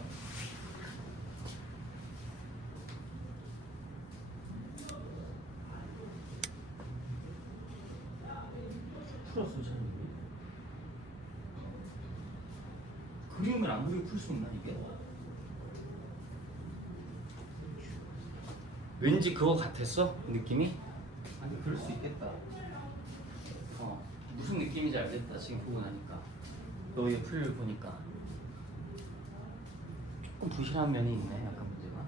풀었어 잘. 그림을 안 그리고 풀 수 있나 이게? 왠지 그거 같았어? 느낌이? 아니 그럴 수 있겠다. 무슨 느낌인지 알겠다 지금 보고 나니까. 너의 풀을 보니까 조금 부실한 면이 있네 약간 문제가.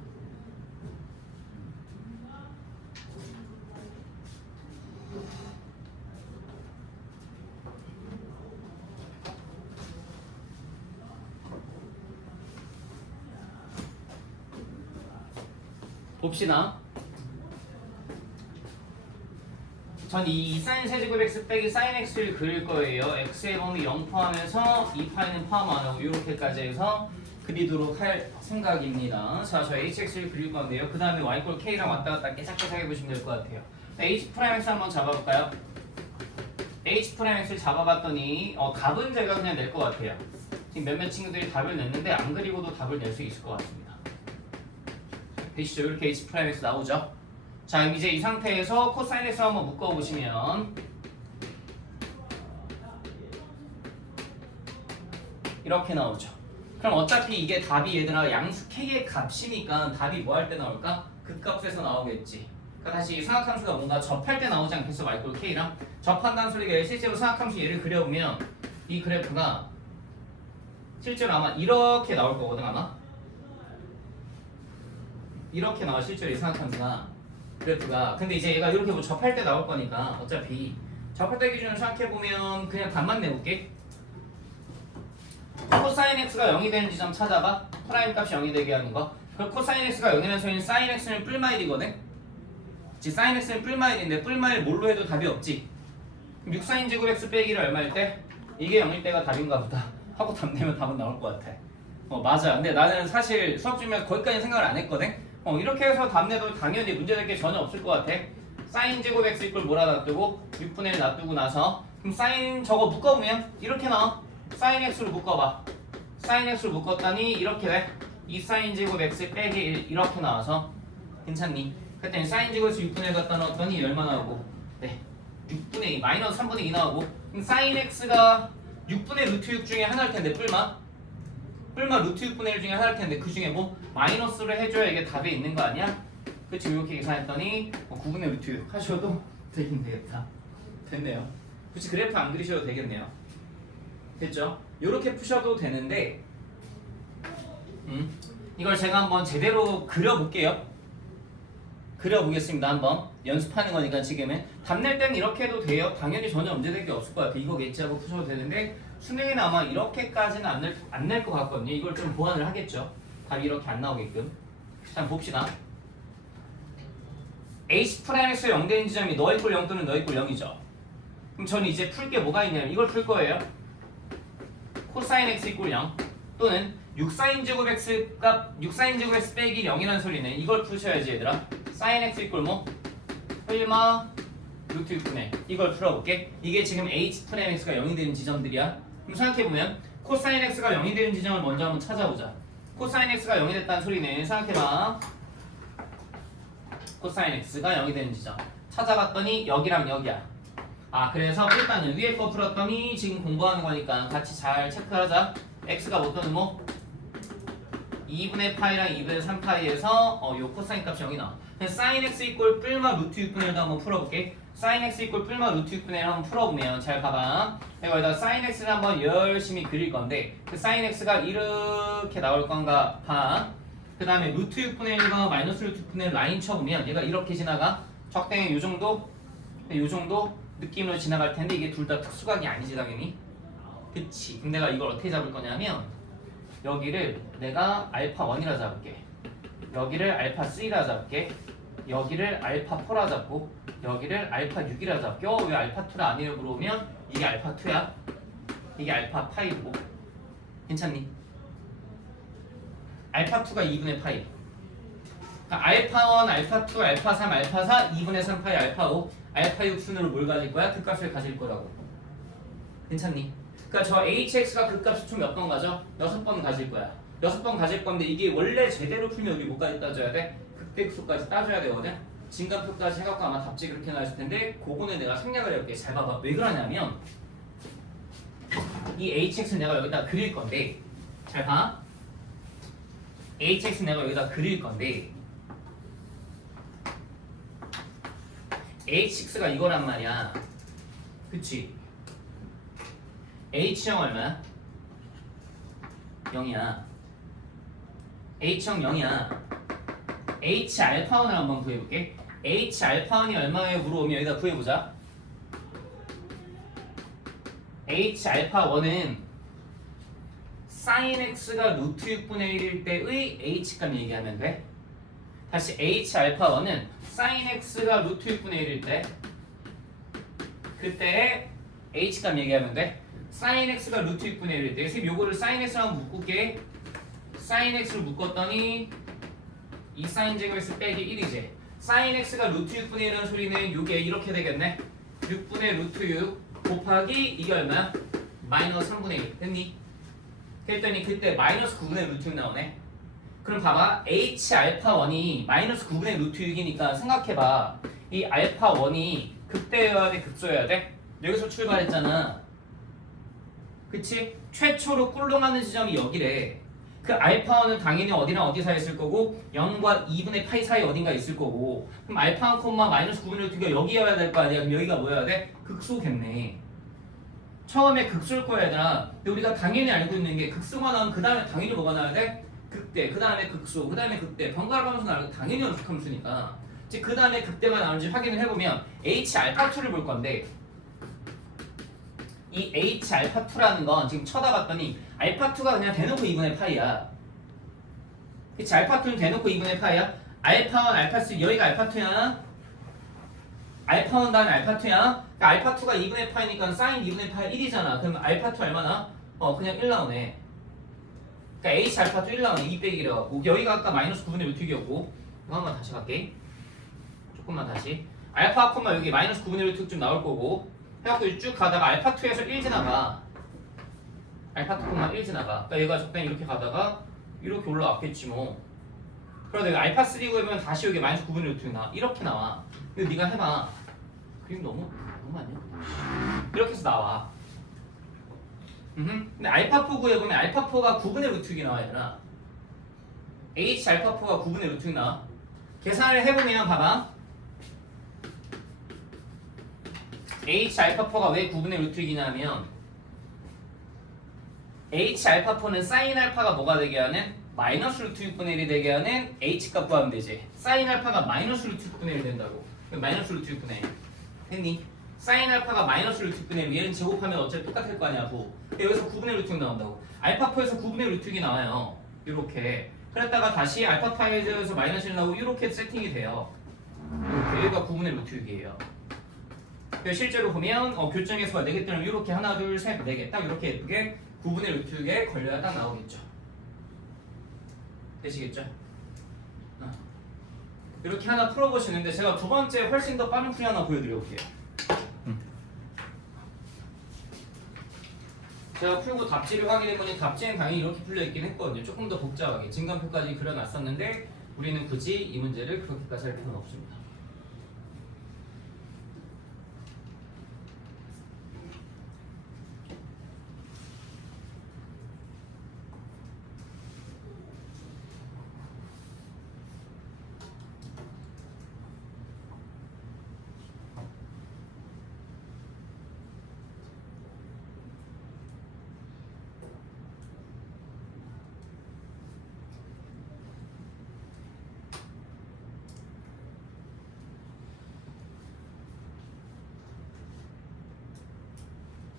봅시다. 전 이 사인 세제곱 x 빼기 사인 x를 그릴 거예요. x의 범위 0 포함해서 2파이는 포함 안 하고 이렇게까지 해서 그리도록 할 생각입니다. 자, 저 hx를 그릴 건데요. 그 다음에 y 꼴 k랑 왔다 갔다 깨작깨작 해보시면 될 것 같아요. h 프라임 x 한번 잡아볼까요? h 프라임 x를 잡아봤더니 답은 제가 그냥 낼 것 같아요. 지금 몇몇 친구들이 답을 냈는데 안 그리고도 답을 낼 수 있을 것 같습니다. 보시죠. 이렇게 h 프라임 x 나오죠. 자, 이제 이 상태에서 코사인 x 한번 묶어보시면 이렇게 나오죠. 그럼 어차피 이게 답이 얘들아 양수 k의 값이니까 답이 뭐 할 때 나올까? 그 값에서 나오겠지. 그러니까 다시 상악함수가 뭔가 접할 때 나오지 않겠어? 마이크로 k랑 접한다는 소리가 실제로 상악함수 얘를 그려보면 이 그래프가 실제로 아마 이렇게 나올 거거든 아마. 이렇게 나와 실제로 이 상악함수가 그래프가. 근데 이제 얘가 이렇게 뭐 접할 때 나올 거니까 어차피 접할 때 기준으로 생각해보면 그냥 답만 내볼게. 코사인 x가 0이 되는 지점 찾아봐. 프라임 값이 0이 되게 하는 거. 그럼 코사인 x가 0이라는 소리는 사인 x는 뿔마일이거든. 사인 x는 뿔마일인데 뿔마일 뭘로 해도 답이 없지. 6사인 제곱 x 빼기를 얼마일 때? 이게 0일 때가 답인가 보다 하고 답 내면 답은 나올 것 같아. 맞아. 근데 나는 사실 수업 중에 거기까지 생각을 안 했거든. 이렇게 해서 답 내도 당연히 문제될 게 전혀 없을 것 같아. 사인 제곱 x 이꼴 뭐라 놔두고 6분의 1 놔두고 나서 그럼 사인 저거 묶어보면 이렇게 나와. 사인 x로 묶어봐. 사인 x로 묶었더니 이렇게 돼. 2사인 제곱 x 빼기 1 이렇게 나와서 괜찮니? 그랬더니 사인 제곱에서 6분의 1 갖다 넣었더니 얼마 나오고? 네, 6분의 2 마이너스 3분의 2 나오고. 그럼 사인 x가 6분의 루트 6 중에 하나일 텐데 뿔마 루트 6분의 1 중에 하나일 텐데 그 중에 뭐 마이너스를 해줘야 이게 답에 있는 거 아니야? 그치? 이렇게 계산했더니 9분의 루트 6 하셔도 되긴 되겠다. 됐네요. 그치? 그래프 안 그리셔도 되겠네요. 됐죠? 이렇게 푸셔도 되는데 이걸 제가 한번 제대로 그려볼게요. 그려보겠습니다. 한번 연습하는 거니까 지금은 답 낼 때는 이렇게 해도 돼요. 당연히 전혀 문제될 게 없을 것 같아요. 이거겠지 하고 푸셔도 되는데 수능에는 아마 이렇게까지는 안 낼 것 같거든요. 이걸 좀 보완을 하겠죠. 답이 이렇게 안 나오게끔. 자, 봅시다. H'X가 0 되는 지점이 너 이꼴 0 또는 너 이꼴 0이죠. 그럼 저는 이제 풀 게 뭐가 있냐면 이걸 풀 거예요. 코사인 x 이꼴 0 또는 6사인 제곱 x 값 6사인 제곱 x 빼기 0이라는 소리는 이걸 푸셔야지 얘들아. 사인 x 이꼴 뭐? 얼마? 루트 6분의 이걸 풀어볼게. 이게 지금 h 프라임 x가 0이 되는 지점들이야. 그럼 생각해보면 코사인 x가 0이 되는 지점을 먼저 한번 찾아보자. 코사인 x가 0이 됐다는 소리는 생각해봐. 코사인 x가 0이 되는 지점 찾아봤더니 여기랑 여기야. 그래서 일단은 위에 거 풀었더니 지금 공부하는 거니까 같이 잘 체크하자. x가 뭐 또는 뭐? 2분의 파이랑 2분의 3파이에서 요 코사인 값이 0이 나와. 사인 x 이꼴 뿔마 루트 6분의 1도 한번 풀어볼게. 사인 x 이꼴 뿔마 루트 6분의 1 한번 풀어보면 잘 봐봐. 내가 여기다 사인 x를 한번 열심히 그릴 건데 그 사인 x가 이렇게 나올 건가 봐. 그 다음에 루트 6분의 1과 마이너스 루트 6분의 1 라인 쳐보면 얘가 이렇게 지나가. 적당히 요 정도 느낌으로 지나갈 텐데 이게 둘 다 특수각이 아니지 당연히. 그치. 그럼 내가 이걸 어떻게 잡을 거냐면 여기를 내가 알파 1이라 잡을게. 여기를 알파 3라 잡을게. 여기를 알파 4라 잡고 여기를 알파 6이라 잡게. 왜 알파 2라 아니라고 물어보면 이게 알파 2야. 이게 알파 5고. 괜찮니? 알파 2가 2분의 파이. 그러니까 알파 1, 알파 2, 알파 3, 알파 4, 2분의 3 파이, 알파 5, 알파 6 순으로 뭘 가질 거야? 그 값을 가질 거라고. 괜찮니? 그러니까 저 hx가 그 값이 총 몇 번 가죠? 6번 가질 거야. 6번 가질 건데 이게 원래 제대로 풀면 여기 뭐까지 따져야 돼? 극대극소까지 따져야 되거든. 진간표까지 해갖고 아마 답지 그렇게 나왔을 텐데 그거는 내가 생략을 해볼게. 잘 봐봐. 왜 그러냐면 이 hx는 내가 여기다 그릴 건데 잘 봐. hx는 내가 여기다 그릴 건데 hx가 이거란 말이야. 그치? h형 얼마야? 0이야. h형 0이야. h 알파원을 한번 구해볼게. h 알파원이 얼마예요? 물어보면 여기다 구해보자. h 알파1은 sin x가 루트 6분의 1일 때의 h값 얘기하면 돼. 다시 h 알파1은 sin x가 루트 6분의 1일 때 그때 h값 얘기하면 돼. sin x가 루트 6분의 1일 때 선생님 요거를 sin x랑 묶을게. sin x를 묶었더니 이 sin 제곱x 빼기 1이지. sin x가 루트 6분의 1이라는 소리는 요게 이렇게 되겠네. 6분의 루트 6 곱하기 이게 얼마야? 마이너스 3분의 1 됐니? 그랬더니 그때 마이너스 9분의 루트 6 나오네. 그럼 봐봐. h 알파1이 마이너스 9분의 루트 6이니까 생각해봐. 이 알파1이 극대여야 돼? 극소여야 돼? 여기서 출발했잖아. 그치? 최초로 꿀렁하는 지점이 여기래. 그 알파1은 당연히 어디랑 어디 사이에 있을 거고 0과 2분의 파이 사이 어딘가 있을 거고 그럼 알파1 콤마 마이너스 9분의 루트가 여기여야 될 거 아니야. 그럼 여기가 뭐여야 돼? 극소겠네. 처음에 극소일 거야 얘들아. 근데 우리가 당연히 알고 있는 게 극소가 나오면 그 다음에 당연히 뭐가 나와야 돼? 극대, 그 다음에 극소, 그 다음에 극대 번갈아 가면서 나오는 당연히 연속함수니까 즉 그 다음에 극대가 나오는지 확인을 해보면 h 알파2를 볼 건데 이 h 알파2라는 건 지금 쳐다봤더니 알파2가 그냥 대놓고 2분의 파이야. 그치? 알파2는 대놓고 2분의 파이야. 알파1, 알파3 여기가 알파2야. 알파1 다음에 알파2야. 그러니까 알파2가 2분의 파이니까 사인 2분의 파이 1이잖아. 그럼 알파2 얼마나? 그냥 1 나오네. 그러니까 h 알파2 1 나오네. 2 빼기 이래갖고 여기가 아까 마이너스 9분의 루트이었고 이거 한번 다시 갈게. 조금만 다시. 알파 콤마 여기 마이너스 9분의 루트 좀 나올 거고 해갖고 쭉 가다가 알파2에서 1 지나가. 알파2 콤마 1 지나가. 그러니까 얘가 적당히 이렇게 가다가 이렇게 올라왔겠지 뭐. 그러다 내가 알파3 구해보면 다시 여기 마이너스 9분의 루트 나와. 이렇게 나와. 근데 네가 해봐. 그림 너무 아니야? 이렇게 해서 나와. 근데 알파4 구해보면 알파4가 9분의 루트 6이 나와야 되나? h 알파4가 9분의 루트 6 나와. 계산을 해보면 봐봐. h 알파4가 왜 9분의 루트 6이냐면 h 알파4는 사인 알파가 뭐가 되게 하는? 마이너스 루트 6분의 1이 되게 하는 h값 구하면 되지. 사인 알파가 마이너스 루트 6분의 1이 된다고. 마이너스 루트 6분의 1 됐니? 사인 알파가 마이너스 루트 6분의 1 얘는 제곱하면 어차피 똑같을 거 아니야고. 여기서 9분의 루트 6 나온다고. 알파4에서 9분의 루트 6이 나와요. 이렇게. 그랬다가 다시 알파5에서 마이너스 1 나오고 이렇게 세팅이 돼요. 이렇게. 여기가 9분의 루트 6이에요. 실제로 보면 교정에서 내게 때는 이렇게 하나 둘 셋 네 개 딱 이렇게 예쁘게 9분의 루트 6에 걸려야 딱 나오겠죠. 되시겠죠? 이렇게 하나 풀어보시는데 제가 두 번째 훨씬 더 빠른 풀이 하나 보여드려볼게요. 제가 풀고 답지를 확인해보니 답지는 당연히 이렇게 풀려있긴 했거든요. 조금 더 복잡하게 진간표까지 그려놨었는데 우리는 굳이 이 문제를 그렇게까지 할 필요는 없습니다.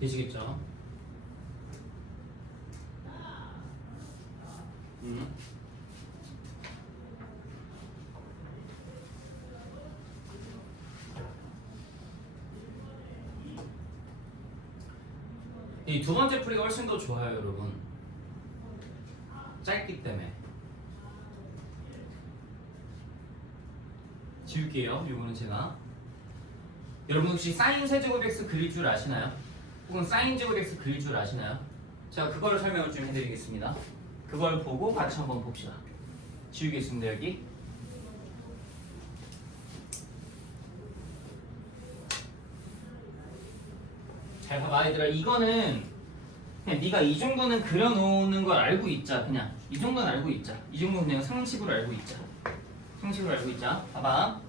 되시겠죠? 이 두 번째 풀이가 훨씬 더 좋아요, 여러분. 짧기 때문에. 지울게요. 요거는 제가. 여러분 혹시 사인 세제곱 x 그릴 줄 아시나요? 혹은 사인 제곱 x 그릴 줄 아시나요? 제가 그거를 설명을 좀 해드리겠습니다. 그걸 보고 같이 한번 봅시다. 지우겠습니다 여기. 잘 봐봐 얘들아. 이거는 그냥 네가 이 정도는 그려놓는 걸 알고 있자. 그냥 이 정도는 알고 있자. 이 정도는 그냥 상식으로 알고 있자. 상식으로 알고 있자. 봐봐.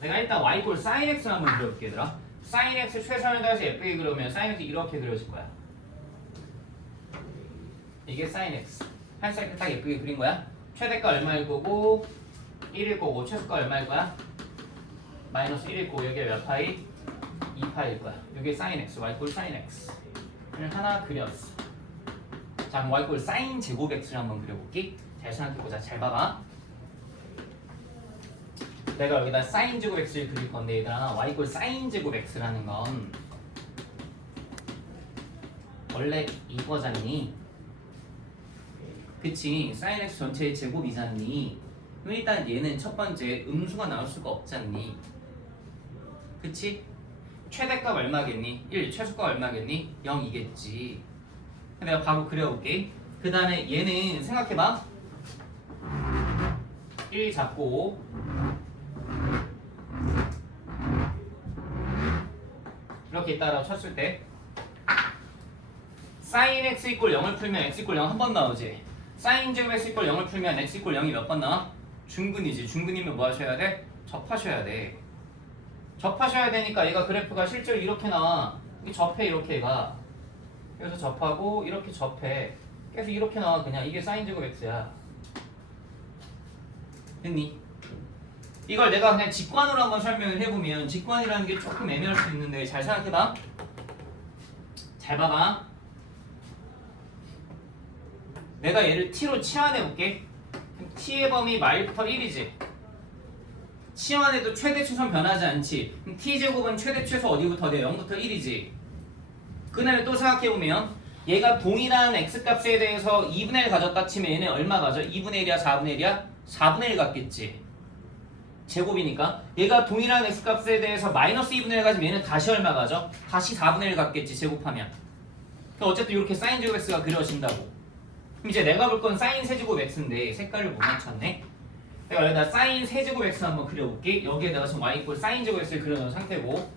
내가 일단 y 꼴 sin x를 한번 그려볼게 얘들아. sin x 최선을 다해서 예쁘게 그려면 sin x 이렇게 그려질 거야. 이게 sin x. 한 사이클 딱 예쁘게 그린 거야. 최대가 얼마일 거고 1일 거고 최소가 얼마일 거야? 마이너스 1일 거고 여기에 몇 파이? 2파일 거야. 이게 sin x, y 꼴 sin x를 하나 그렸어. 자, 그럼 y 꼴 sin 제곱 x를 한번 그려볼게. 잘 생각해보자. 잘 봐봐. 내가 여기다 sin 제곱 x를 그릴 건데 얘들아, y 꼴 sin 제곱 x라는 건 원래 이거잖니. 그치? sin x 전체의 제곱이잖니. 그럼 일단 얘는 첫 번째 음수가 나올 수가 없잖니. 그치? 최대값 얼마겠니? 1. 최소값 얼마겠니? 0이겠지. 내가 바로 그려볼게. 그 다음에 얘는 생각해봐. 1 잡고 이렇게 있다라고 쳤을 때 sin x 이꼴 0을 풀면 x 이꼴 0 한 번 나오지. sin 제곱 x 이꼴 0을 풀면 x 이꼴 0이 몇 번 나와? 중근이지. 중근이면 뭐 하셔야 돼? 접하셔야 돼. 접하셔야 되니까 얘가 그래프가 실제로 이렇게 나와. 이 접해 이렇게 가. 그래서 접하고 이렇게 접해. 계속 이렇게 나와. 그냥 이게 sin 제곱 x야. 됐니? 이걸 내가 그냥 직관으로 한번 설명을 해보면 직관이라는 게 조금 애매할 수 있는데 잘 생각해봐. 잘 봐봐. 내가 얘를 t로 치환해볼게. t의 범위 마일부터 1이지. 치환해도 최대 최소는 변하지 않지. 그럼 t제곱은 최대 최소 어디부터 돼? 0부터 1이지. 그 다음에 또 생각해보면 얘가 동일한 x값에 대해서 2분의 1 가졌다 치면 얘는 얼마 가져? 2분의 1이야? 4분의 1이야? 4분의 1 같겠지. 제곱이니까 얘가 동일한 x값에 대해서 마이너스 2분의 1 가지면 얘는 다시 얼마 가져? 다시 4분의 1 같겠지. 제곱하면. 그러니까 어쨌든 이렇게 sin 제곱 x가 그려진다고. 그럼 이제 내가 볼 건 sin 세제곱 x인데 색깔을 못 맞췄네. 내가 여기다 sin 세제곱 x 한번 그려볼게. 여기에 내가 지금 y 꼴 sin 제곱 x를 그려놓은 상태고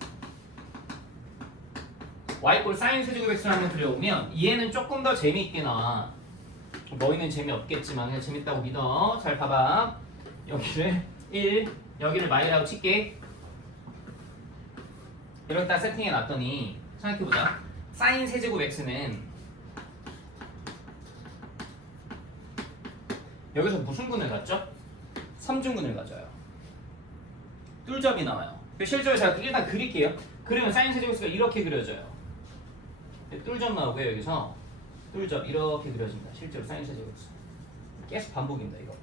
y 꼴 sin 세제곱 x를 한번 그려보면 얘는 조금 더 재미있게 나와. 너희는 재미없겠지만 그냥 재밌다고 믿어. 잘 봐봐. 여기를 1, 여기를 마이라고 칠게. 이렇게 딱 세팅해 놨더니 생각해보자. sin 세제곱 x는 여기서 무슨 근을 갖죠? 3중근을 가져요. 뚫점이 나와요. 실제로 제가 일단 그릴게요. 그러면 sin 세제곱 x가 이렇게 그려져요. 뚫점 나오고요. 여기서 뚫점 이렇게 그려진다. 실제로 sin 세제곱 x 계속 반복입니다. 이렇게.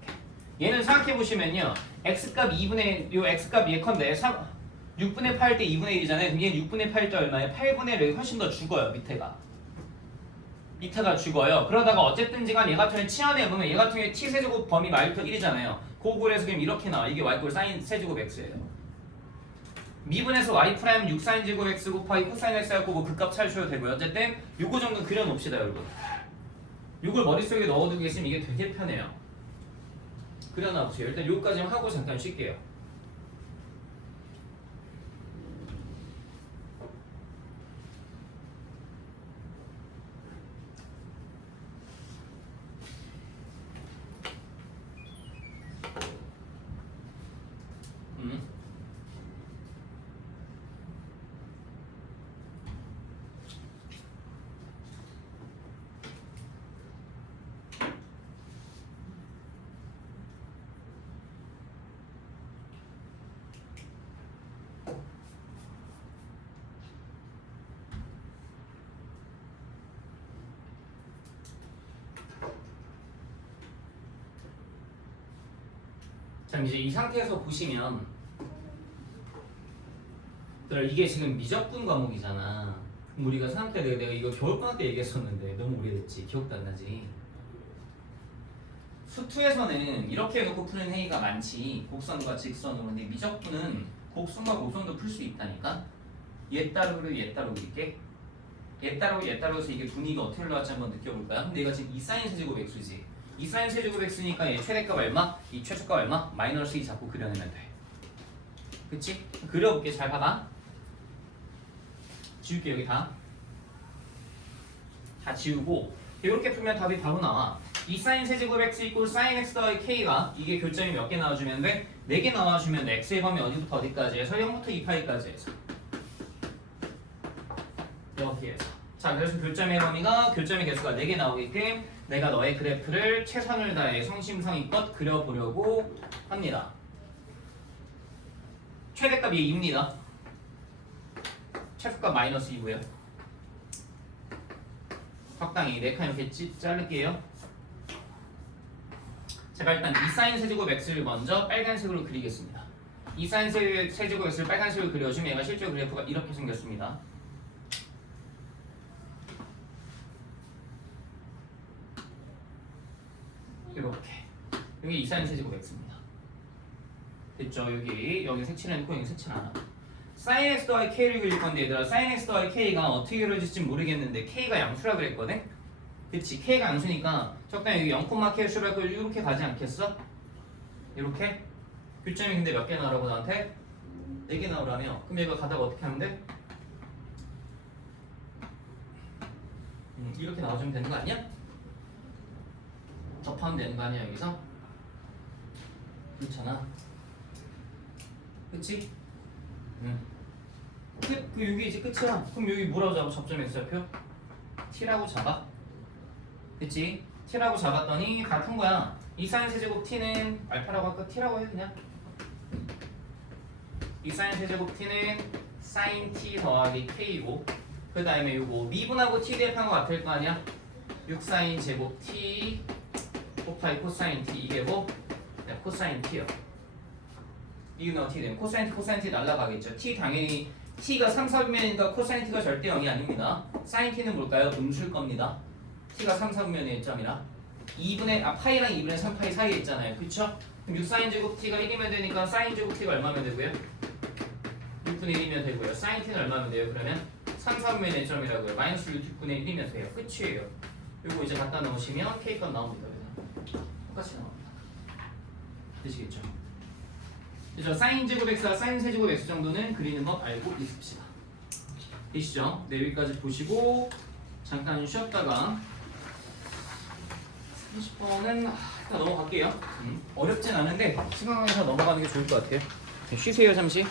얘는 생각해보시면요. x값 2분의 요 x값 예컨대 6분의 8 때 2분의 1이잖아요. 그럼 얘는 6분의 8 때 얼마예요? 8분의 1이 훨씬 더 죽어요. 밑에가 죽어요. 그러다가 어쨌든 지간 얘 같은 경우에 치환해보면 얘 같은 경우에 t 세제곱 범위 마이부터 1이잖아요. 그거에서 그럼 이렇게 나와. 이게 y 꼴 sin 세제곱 x예요. 미분에서 y 프라임 6 sin 제곱 x 곱하기 코사인 x 하고 뭐 그 값 찾으셔도 되고요. 어쨌든 요거 정도 그려놓읍시다 여러분. 요걸 머릿속에 넣어두고 계시면 이게 되게 편해요. 그려놔보세요. 일단 요까지만 하고 잠깐 쉴게요. 자, 이제 이 상태에서 보시면 이게 지금 미적분 과목이잖아. 그럼 우리가 생각해 내가 이거 겨울방학 때 얘기했었는데 너무 오래됐지. 기억도 안 나지. 수투에서는 이렇게 해놓고 푸는 행위가 많지. 곡선과 직선으로. 근데 미적분은 곡선과 곡선도 풀 수 있다니까. 얘 따로 그리고 얘 따로 그릴게. 얘 따라서 이게 분위기가 어떻게 흘러갈지 한번 느껴볼까요? 근데 얘가 지금 2sin 세제곱 x지. 2sin 세제곱 x니까 얘 최대값 얼마? 이 최소값 얼마? 마이너스 2 잡고 그려내면 돼. 그치? 그려볼게. 잘 봐봐. 지울게. 여기 다 지우고 이렇게 풀면 답이 바로 나와. 2sin 세제곱 x 이꼴 sin x 더하기 k가 이게 교점이 몇 개 나와주면 돼? 4개 나와주면 x의 범위 어디부터 어디까지 해서 0부터 2파이까지 해서 여기에서. 자, 그래서 교점의 범위가 교점의 개수가 4개 나오게끔 내가 너의 그래프를 최선을 다해 성심성의껏 그려보려고 합니다. 최대값이 2입니다. 최소값 마이너스 2고요. 적당히 4칸 이렇게 자를게요. 제가 일단 2sin 세제곱 x를 먼저 빨간색으로 그리겠습니다. 2sin 세제곱 x를 빨간색으로 그려주면 얘가 실제 그래프가 이렇게 생겼습니다. 이렇게. 여기 2sin 세제곱 x입니다. 됐죠? 여기 색칠해놓고 여기 색칠 안 하고. sin x 더하기 k를 그릴 건데 얘들아, sin x 더하기 k가 어떻게 그려질지 모르겠는데 k가 양수라 그랬거든? 그치? k가 양수니까 적당히 여기 0,k를 할 걸 이렇게 가지 않겠어? 이렇게? 교점이 근데 몇 개 나오라고 나한테? 4개 나오라며. 그럼 얘가 가다가 어떻게 하면 돼? 이렇게 나와주면 되는 거 아니야? 접하면 되는 거 아니야 여기서? 그렇잖아. 그치? 그 여기 이제 끝이야. 그럼 여기 뭐라고 잡아? 접점 x좌표? t라고 잡아. 그치? t라고 잡았더니 다 푼 거야. 2sin 세제곱 t는 알파라고 할까? t라고 해 그냥. 2sin 세제곱 t는 sin t 더하기 k고 그 다음에 요거 미분하고 t 대입한 거 같을 거 아니야? 6sin 제곱 t 곱하기 코사인 t 이게 뭐? 네, 코사인 t요. 이유는 어떻게 되면 코사인 t 날라가겠죠. t 당연히 t가 3, 4분면이니까 코사인 t가 절대 0이 아닙니다. sin t는 뭘까요? 음수일 겁니다. t가 3, 4분면의 1점이라 파이랑 2분의 3파이 사이에 있잖아요. 그쵸? 그럼 6sin 제곱 t가 1이면 되니까 sin 제곱 t가 얼마면 되고요? 6분의 1이면 되고요. sin t는 얼마면 돼요? 그러면 3, 4분면의 1점이라고요. 마이너스 6분의 1이면 돼요. 끝이에요. 요거 이제 갖다 넣으시면 k값 나옵니다. 똑같이 나옵니다. 되시겠죠? 그래서 sin 제곱 x와 sin 세제곱 x 정도는 그리는 법 알고 있읍시다. 되시죠? 네, 여기까지 보시고 잠깐 쉬었다가 30번은 일단 넘어갈게요. 어렵진 않은데 생각해서 넘어가는 게 좋을 것 같아요. 쉬세요 잠시.